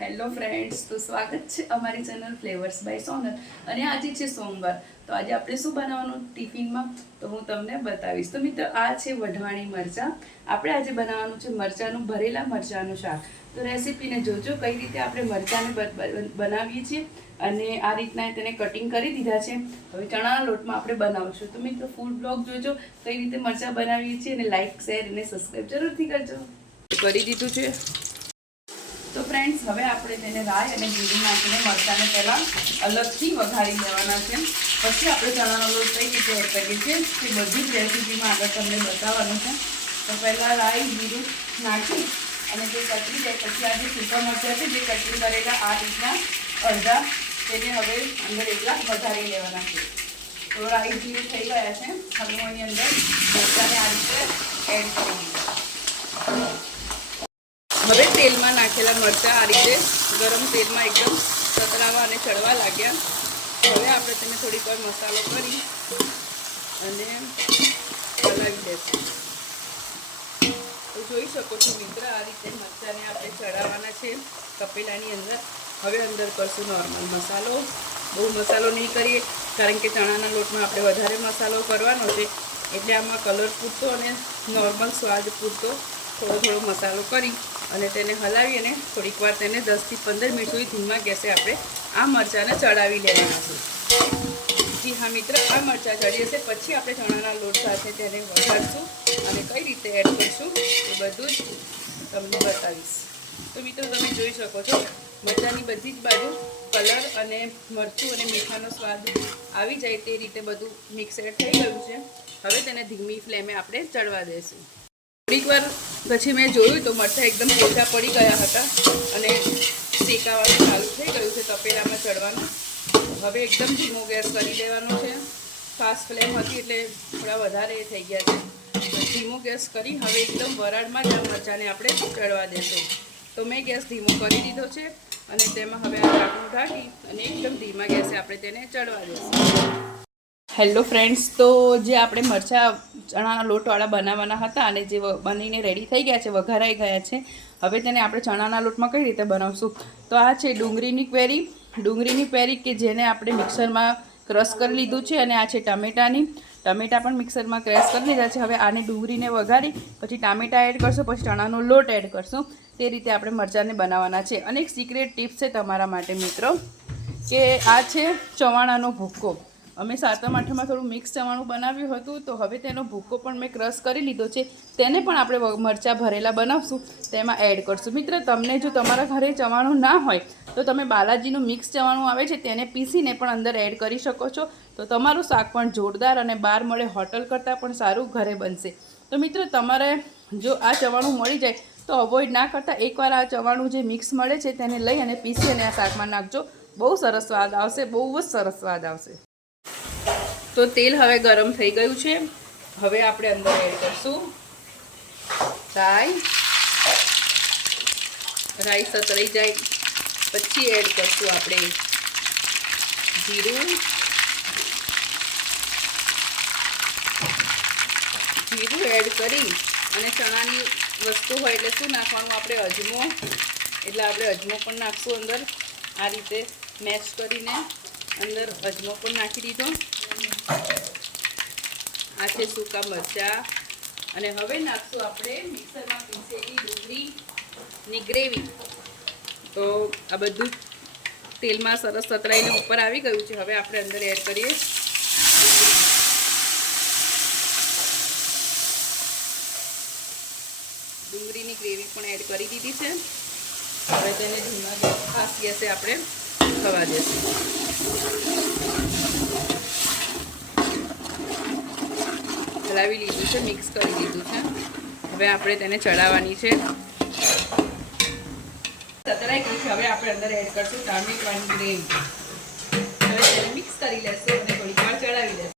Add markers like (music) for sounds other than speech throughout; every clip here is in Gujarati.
હેલો ફ્રેન્ડ્સ તો સ્વાગત છે અમારી ચેનલ ફ્લેવર્સ બાય સોનલ અને આજે છે સોમવાર. તો આજે આપણે શું બનાવવાનું ટિફિનમાં? તો હું તમને બતાવીશ. તો મિત્રો, આ છે વઢવાણી મરચાં. આપણે આજે બનાવવાનું છે મરચાંનું ભરેલા મરચાંનું શાક. તો રેસીપીને જોજો, કઈ રીતે આપણે મરચાંને બનાવીએ છીએ અને આ રીતના તેને કટિંગ કરી દીધા છે. હવે ચણાના લોટમાં આપણે બનાવશું. તો મિત્રો ફૂડ બ્લોગ જોજો, કઈ રીતે મરચાં બનાવીએ છીએ અને લાઇક શેર અને સબસ્ક્રાઈબ જરૂરથી કરજો. કરી દીધું છે. તો ફ્રેન્ડ્સ હવે આપણે તેને રાઈ અને જીરું નાખીને મરચાંને પહેલાં અલગથી વઘારી લેવાના છે. પછી આપણે ચણાનો લોટ કઈ રીતે એડ કરીએ છીએ તે બધી જ રેસીપીમાં આગળ તમને બતાવવાનું છે. તો પહેલાં રાઈ જીરું નાખી અને જે કચરી જાય પછી આ જે સૂકા મરચાં છે, જે કચરી કરેલા આ રીતના અડધા તેને હવે અંદર એકલા વઘારી લેવાના છે. તો રાઈ જીરું થઈ ગયા છે. હવે હું એની અંદર મરચાંને આ રીતે એડ કરું દઉં હવે તેલમાં નાખેલા મરચાં આ રીતે ગરમ તેલમાં એકદમ સતરાવા અને ચડવા લાગ્યા. હવે આપણે તેને થોડીક વાર મસાલો કરી અને હલાવી દઈશું તો જોઈ શકો છો મિત્ર, આ રીતે મરચાંને આપણે ચડાવવાના છે કપેલાની અંદર. હવે અંદર કરશું નોર્મલ મસાલો. બહુ મસાલો નહીં કરીએ, કારણ કે ચણાના લોટમાં આપણે વધારે મસાલો કરવાનો છે. એટલે આમાં કલર પૂરતો અને નોર્મલ સ્વાદ પૂરતો થોડો થોડો મસાલો કરી અને તેને હલાવી અને થોડીક વાર તેને દસથી પંદર મિનિટ સુધી ધીમા ગેસે આપણે આ મરચાંને ચડાવી લેવાના છે. જી હા મિત્ર, આ મરચાં ચડી જશે પછી આપણે ચણાના લોટ સાથે તેને વઘારશું અને કઈ રીતે એડ કરશું એ બધું જ તમને બતાવીશ. તો મિત્રો, તમે જોઈ શકો છો, મરચાંની બધી જ બાજુ કલર અને મરચું અને મીઠાનો સ્વાદ આવી જાય તે રીતે બધું મિક્સ એડ થઈ ગયું છે. હવે તેને ધીમી ફ્લેમે આપણે ચડવા દઈશું થોડીક વાર પછી મેં જોયું તો મરચાં એકદમ ઓછા પડી ગયા હતા અને શેકાવાનું ચાલુ થઈ ગયું છે તપેલામાં ચડવાનું. હવે એકદમ ધીમો ગેસ કરી દેવાનો છે. ફાસ્ટ ફ્લેમ હતી એટલે થોડા વધારે એ થઈ ગયા છે. ધીમો ગેસ કરી હવે એકદમ વરાળમાં જ આ મરચાંને આપણે ચડવા દેશું. તો મેં ગેસ ધીમો કરી દીધો છે અને તેમાં હવે આ ઢાંકણું ઢાંકી અને એકદમ ધીમા ગેસે આપણે તેને ચડવા દઈશું હેલો ફ્રેન્ડ્સ તો જે આપણે મરચાં ચણાના લોટવાળા બનાવવાના હતા અને જે બનીને રેડી થઈ ગયા છે, વઘારાઈ ગયા છે, હવે તેને આપણે ચણાના લોટમાં કઈ રીતે બનાવશું? તો આ છે ડુંગળીની ક્વેરી ડુંગળીની પેરી કે જેને આપણે મિક્સરમાં ક્રશ કરી લીધું છે અને આ છે ટામેટાની. ટામેટા પણ મિક્સરમાં ક્રેશ કરી લીધા છે. હવે આને ડુંગળીને વઘારી, પછી ટામેટા એડ કરશું, પછી ચણાનો લોટ એડ કરશું. તે રીતે આપણે મરચાંને બનાવવાના છે. અને એક સિક્રેટ ટિપ્સ છે તમારા માટે મિત્રો, કે આ છે ચવાણાનો ભૂક્કો. અમે સાતમ આઠમાં થોડું મિક્સ ચવાણું બનાવ્યું હતું, તો હવે તેનો ભૂકો પણ મેં ક્રશ કરી લીધો છે. તેને પણ આપણે મરચાં ભરેલા બનાવશું, તેમાં એડ કરશું. મિત્ર, તમને જો તમારા ઘરે ચવાણું ના હોય, તો તમે બાલાજીનું મિક્સ ચવાણું આવે છે, તેને પીસીને પણ અંદર એડ કરી શકો છો. તો તમારું શાક પણ જોરદાર અને બહાર મળે હોટલ કરતાં પણ સારું ઘરે બનશે. તો મિત્ર, તમારે જો આ ચવાણું મળી જાય, તો અવોઇડ ના કરતાં એકવાર આ ચવાણું જે મિક્સ મળે છે, તેને લઈ અને પીસી અને આ શાકમાં નાખજો. બહુ સરસ સ્વાદ આવશે, બહુ જ સરસ સ્વાદ આવશે. તો તેલ હવે ગરમ થઈ ગયું છે. હવે આપણે અંદર એડ કરશું. રાઈ. રાઈ સતરાઈ જાય. પછી એડ કરશું આપણે જીરું. જીરું એડ કરી અને ચણાની વસ્તુ હોય એટલે શું નાખવાનું આપણે અજમો. એટલે આપણે અજમો પણ નાખશું અંદર. આ રીતે મેશ કરીને અંદર અજમો પણ નાખી દીધો. આ છે સૂકા મરચાં. અને હવે નાખશું આપણે મિક્સરમાં પીસેલી ડુંગળીની ગ્રેવી. તો આ બધું તેલમાં સરસ સતરાઈને ઉપર આવી ગયું છે. હવે આપણે અંદર એડ કરીએ. ડુંગળીની ગ્રેવી પણ એડ કરી દીધી છે. હવે તેને ધીમા ખાસ ગેસે આપણે થવા દેશું. હલાવી લીધું છે મિક્સ કરી દીધું છે. હવે આપણે તેને ચડાવવાની છે. સતરાઈ ગયું છે હવે આપણે અંદર એડ કરશું ટામેટાની ગ્રેવી હવે તેને મિક્સ કરી લેશું અને ચડાવી લેશું.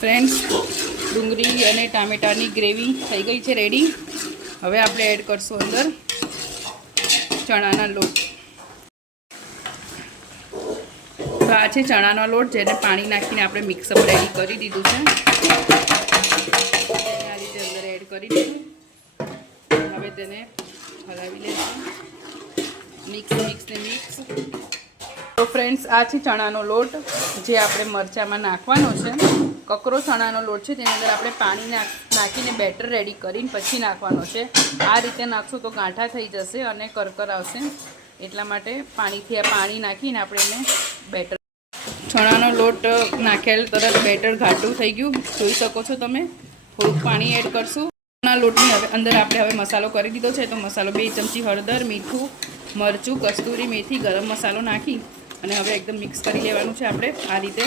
ફ્રેન્ડ્સ ડુંગળી અને ટામેટાની ગ્રેવી થઈ ગઈ છે રેડી હવે આપણે એડ કરશું અંદર ચણાના લોટ. તો આ છે ચણાનો લોટ જેને પાણી નાખીને આપણે મિક્સઅપ રેડી કરી દીધું છે. આ રીતે અંદર એડ કરી દીધું. હવે તેને હલાવી લઈશું મિક્સ મિક્સ મિક્સ તો ફ્રેન્ડ્સ આ છે ચણાનો લોટ જે આપણે મરચાંમાં નાખવાનો છે. કકરો ચણાનો લોટ છે તેની અંદર આપણે પાણી નાખીને બેટર રેડી કરીને પછી નાખવાનો છે. આ રીતે નાખશું તો ગાંઠા થઈ જશે અને કરકર આવશે. એટલા માટે પાણીથી આ પાણી નાખીને આપણે એને બેટર ચણાનો લોટ નાખેલ તરત બેટર ઘાટું થઈ ગયું. જોઈ શકો છો તમે. થોડુંક પાણી એડ કરશું. ચણાના લોટની હવે અંદર આપણે હવે મસાલો કરી દીધો છે. તો મસાલો બે ચમચી હળદર, મીઠું, મરચું, કસ્તુરી મેથી, ગરમ મસાલો નાખી અને હવે એકદમ મિક્સ કરી લેવાનું છે આપણે. આ રીતે.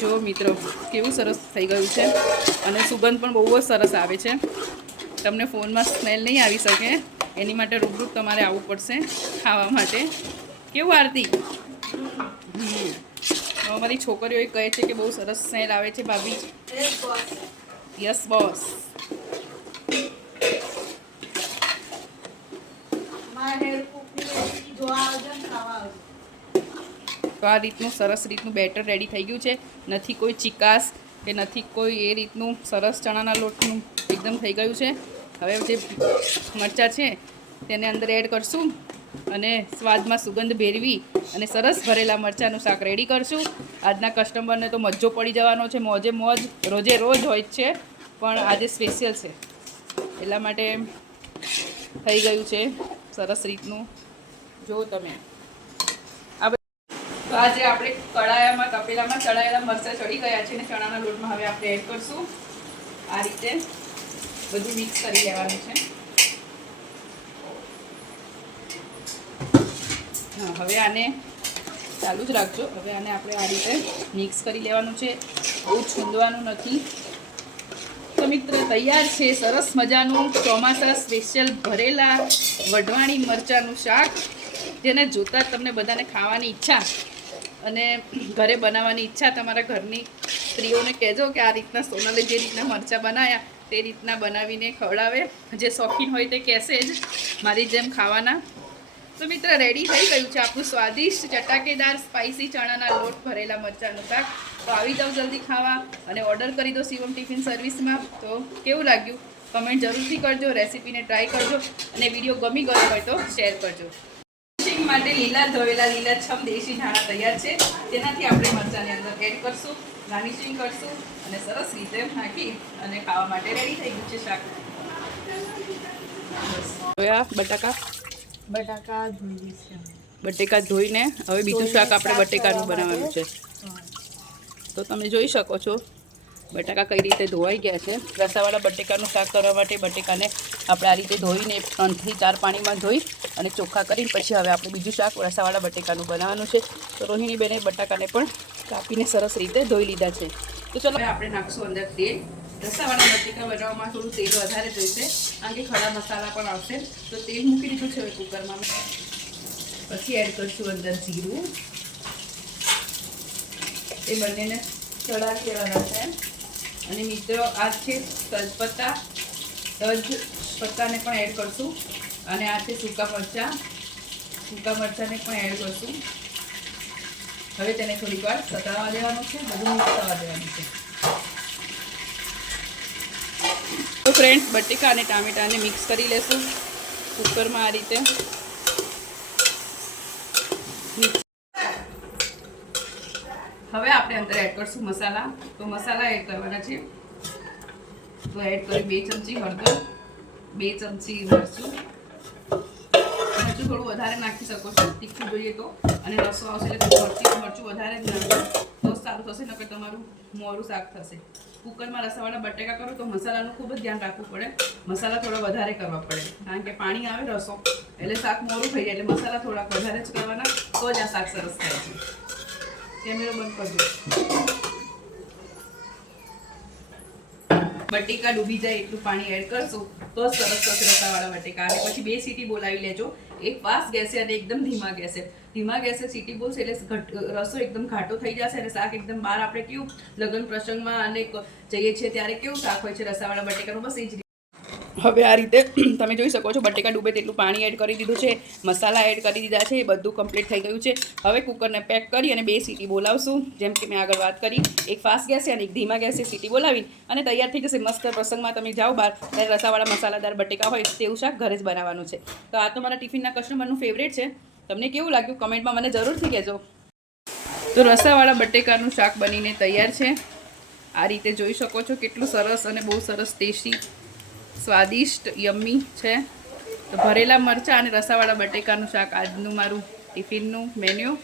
જો મિત્રો, કેવું સરસ થઈ ગયું છે. અને સુગંધ પણ બહુ જ સરસ આવે છે. તમને ફોનમાં સ્મેલ નહીં આવી શકે. એની માટે રૂબરૂપ તમારે આવવું પડશે ખાવા માટે. કેવું આરતી. અમારી છોકરીઓ એ કહે છે કે બહુ સરસ સ્મેલ આવે છે ભાભી. યસ બોસ તો આ રીતનું સરસ રીતનું બેટર રેડી થઈ ગયું છે. નથી કોઈ ચિકાસ કે નથી કોઈ એ રીતનું સરસ ચણાના લોટનું એકદમ થઈ ગયું છે. હવે જે મરચાં છે તેને અંદર એડ કરશું અને સ્વાદમાં સુગંધ ભેરવી અને સરસ ભરેલા મરચાંનું શાક રેડી કરશું. આજના કસ્ટમરને તો મજો પડી જવાનો છે, મોજે મોજ, રોજે રોજ હોય જ છે, પણ આજે સ્પેશિયલ છે. એટલા માટે થઈ ગયું છે, સરસ રીતનું. જો તમે. આ તો આજે આપણે કડાયામાં તપેલામાં ચડાયેલા મરચાં ચડી ગયા છે ને ચણાના લોટમાં હવે આપણે એડ કરશું. આ રીતે. બધું મિક્સ કરી લેવાનું છે. હા, હવે આને ચાલુ જ રાખજો. હવે આને આપણે આ રીતે મિક્સ કરી લેવાનું છે. બહુ છૂંદવાનું નથી. તો મિત્ર, તૈયાર છે. સરસ મજાનું ચોમાસા સ્પેશિયલ ભરેલા વઢવાણી મરચાંનું શાક, જેને જોતાં તમને બધાને ખાવાની ઈચ્છા અને ઘરે બનાવવાની ઈચ્છા તમારા ઘરની સ્ત્રીઓને કહેજો કે આ રીતના સોનલે જે રીતના મરચાં બનાવ્યા તે રીતના બનાવીને ખવડાવે. જે શોખીન હોય તે કહેશે જ, મારી જેમ ખાવાના. તો મિત્ર રેડી થઈ ગયું છે આપણું સ્વાદિષ્ટ ચટાકેદાર સ્પાઇસી ચણાના લોટ ભરેલા મરચાંનું શાક. તો આવી જાઓ જલ્દી ખાવા અને ઓર્ડર કરી દો શિવમ ટિફિન સર્વિસમાં તો કેવું લાગ્યું? કમેન્ટ જરૂરથી કરજો રેસીપીને ટ્રાય કરજો અને વીડિયો ગમી ગયો હોય તો શેર કરજો. માટે લીલા ધોયેલા લીલા છમ દેશી ધાણા તૈયાર છે. તેનાથી આપણે મરચાંની અંદર એડ કરશું. ગાર્નિશિંગ કરશું અને સરસ રીતે નાખી અને ખાવા માટે રેડી થઈ ગયું છે શાક. બટાકા? બટાકા ધોઈ છે બટેકા ધોઈને હવે બીજું શાક આપણે બટેકાનું બનાવવાનું છે. તો તમે જોઈ શકો છો બટાકા કઈ રીતે ધોવાઈ ગયા છે. રસાવાળા બટેકાનું શાક કરવા માટે બટેકાને આપણે આ રીતે ધોઈને ત્રણથી ચાર પાણીમાં ધોઈ અને ચોખ્ખા કરીને પછી હવે આપણે બીજું શાક રસાવાળા બટેકાનું બનાવવાનું છે. તો રોહિણી બેને બટાકાને પણ કાપીને સરસ રીતે ધોઈ લીધા છે. તો ચલો આપણે નાખશું અંદર તેલ. રસાવાળા બટેકા બનાવવામાં થોડું તેલ વધારે જોઈશે. કારણ ખડા મસાલા પણ આવશે. તો તેલ મૂકી દીધું છે હવે કુકરમાં. પછી એડ કરશું અંદર જીરું. એ બંનેને ચડાવી દેવાના છે. અને મિત્રો આ છે તજપત્તા. તજ પત્તાને પણ એડ કરશું. અને આ છે સૂકા મરચાં. સૂકા મરચાંને પણ એડ કરશું. હવે તેને થોડીક વાર સતાવા દેવાનું છે, બધું મિક્સ દેવાનું છે. તો ફ્રેન્ડ્સ બટેકા અને ટામેટાને મિક્સ કરી લેશું કુકરમાં આ રીતે. હવે આપણે અંદર એડ કરશું મસાલા. તો મસાલા એડ કરવાના છે. તો એડ કરી બે ચમચી હળદર, બે ચમચી મરચું મરચું થોડું વધારે નાખી શકો છો. તીખું જોઈએ તો. અને રસો આવશે એટલે મરચી મરચું વધારે જ નાખો તો સારું થશે, નકર તમારું મોરું શાક થશે. કુકરમાં રસાવાળા બટેકા કરો તો મસાલાનું ખૂબ જ ધ્યાન રાખવું પડે. મસાલા થોડા વધારે કરવા પડે. કારણ કે પાણી આવે રસો. એટલે શાક મોરું થઈ જાય. એટલે મસાલા થોડાક વધારે જ કરવાના, તો જ આ શાક સરસ થાય છે. કેમેરો બંધ કરજો. બટેકા ડૂબી જાય એટલું પાણી એડ કરશું, તો સરસ થશે રસાવાળા બટેકા. અને પછી બે સીટી બોલાવી લેજો. એક ફાસ્ટ ગેસે અને એકદમ ધીમા ગેસે ધીમા ગેસે સીટી બોલશે એટલે રસો એકદમ ઘાટો થઈ જશે અને શાક એકદમ બહાર આપણે કેવું લગ્ન પ્રસંગમાં અને જઈએ છીએ ત્યારે કેવું શાક હોય છે, રસાવાળા બટેકાનું, બસ એ જ. હવે આ રીતે (clears throat) તમે જોઈ શકો છો, બટેકા ડૂબે તેટલું પાણી એડ કરી દીધું છે, મસાલા એડ કરી દીધા છે, એ બધું કમ્પ્લીટ થઈ ગયું છે. હવે કુકરને પેક કરી અને બે સીટી બોલાવશું. જેમ કે મેં આગળ વાત કરી, એક ફાસ્ટ ગેસે અને એક ધીમા ગેસે સીટી બોલાવી અને તૈયાર થઈ જશે મસ્ત પ્રસંગમાં તમે જાઓ બહાર, ત્યારે રસાવાળા મસાલાદાર બટેકા હોય, તેવું શાક ઘરે જ બનાવવાનું છે. તો આ તો મારા ટિફિનના કસ્ટમરનું ફેવરેટ છે. તમને કેવું લાગ્યું? કમેન્ટમાં મને જરૂરથી કહેજો. તો રસાવાળા બટેકાનું શાક બનીને તૈયાર છે. આ રીતે જોઈ શકો છો કેટલું સરસ અને બહુ સરસ ટેસ્ટી સ્વાદિષ્ટ યમ્મી છે. તો ભરેલા મરચાં અને રસાવાળા બટેકાનું શાક આજનું મારું ટિફિનનું મેન્યુ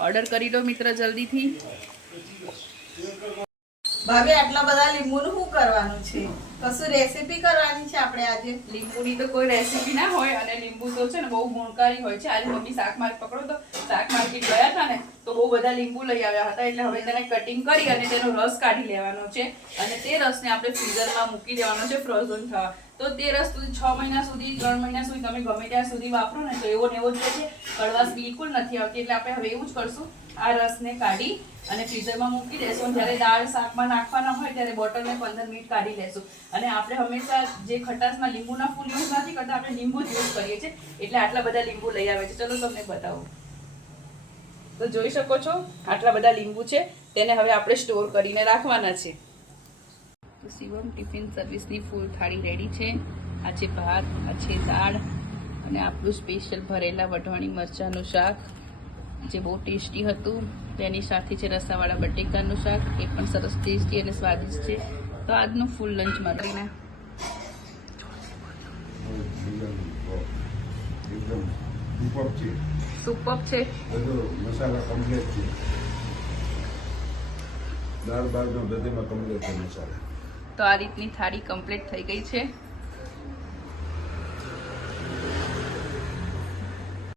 ઓર્ડર કરી દો મિત્ર જલ્દીથી. ભાભી, આટલા બધા લીંબુનું શું કરવાનું છે? કશું રેસીપી કરવાની છે આપણે આજે? લીંબુની તો કોઈ રેસીપી ના હોય અને લીંબુ તો છે ને બહુ ગુણકારી હોય છે. આજે મમ્મી શાક માર્કેટ પકડો તો શાક માર્કેટ ગયા હતા ને તો બહુ બધા લીંબુ લઈ આવ્યા હતા એટલે હવે તેને કટિંગ કરી અને તેનો રસ કાઢી લેવાનો છે. અને તે રસને આપણે ફ્રીઝરમાં મૂકી દેવાનો છે ફ્રોઝન થવા. તો તે રસ સુધી છ મહિના સુધી, ત્રણ મહિના સુધી તમે ગમે ત્યાં સુધી વાપરો ને તો એવો ને એવો જ છે. કડવાશ બિલકુલ નથી આવતી એટલે આપણે હવે એવું જ કરશું. આ રસને કાઢી અને ફ્રીઝરમાં મૂકી દેશું. જ્યારે દાળ શાકમાં નાખવાના હોય ત્યારે બોટલને પંદર મિનિટ કાઢી લેશું. અને આપણે હંમેશા જે ખટાશમાં લીંબુના ફૂલ યુઝ નથી કરતા, આપણે લીંબુ જ યુઝ કરીએ છીએ. એટલે આટલા બધા લીંબુ લઈ આવે છે. ચલો તમને બતાવું. તો જોઈ શકો છો, આટલા બધા લીંબુ છે. તેને હવે આપણે સ્ટોર કરીને રાખવાના છે. તો શિવમ ટિફિન સર્વિસની ફૂલ થાળી રેડી છે. આ છે ભાત, આ છે દાળ અને આપણું સ્પેશિયલ ભરેલા વઢવાણી મરચાંનું શાક. જે બહુ ટેસ્ટી હતું. તેની સાથે છે રસાવાળા બટેકાનું શાક. એ પણ સરસ ટેસ્ટી અને સ્વાદિષ્ટ છે. તો આજનું ફૂલ લંચ મળીને સુપર છે મસાલા કમ્પ્લીટ છે. દાળ બાળનો બધેમાં કમ્પ્લીટ છે મસાલા. તો આ રીતની થાળી કમ્પ્લીટ થઈ ગઈ છે.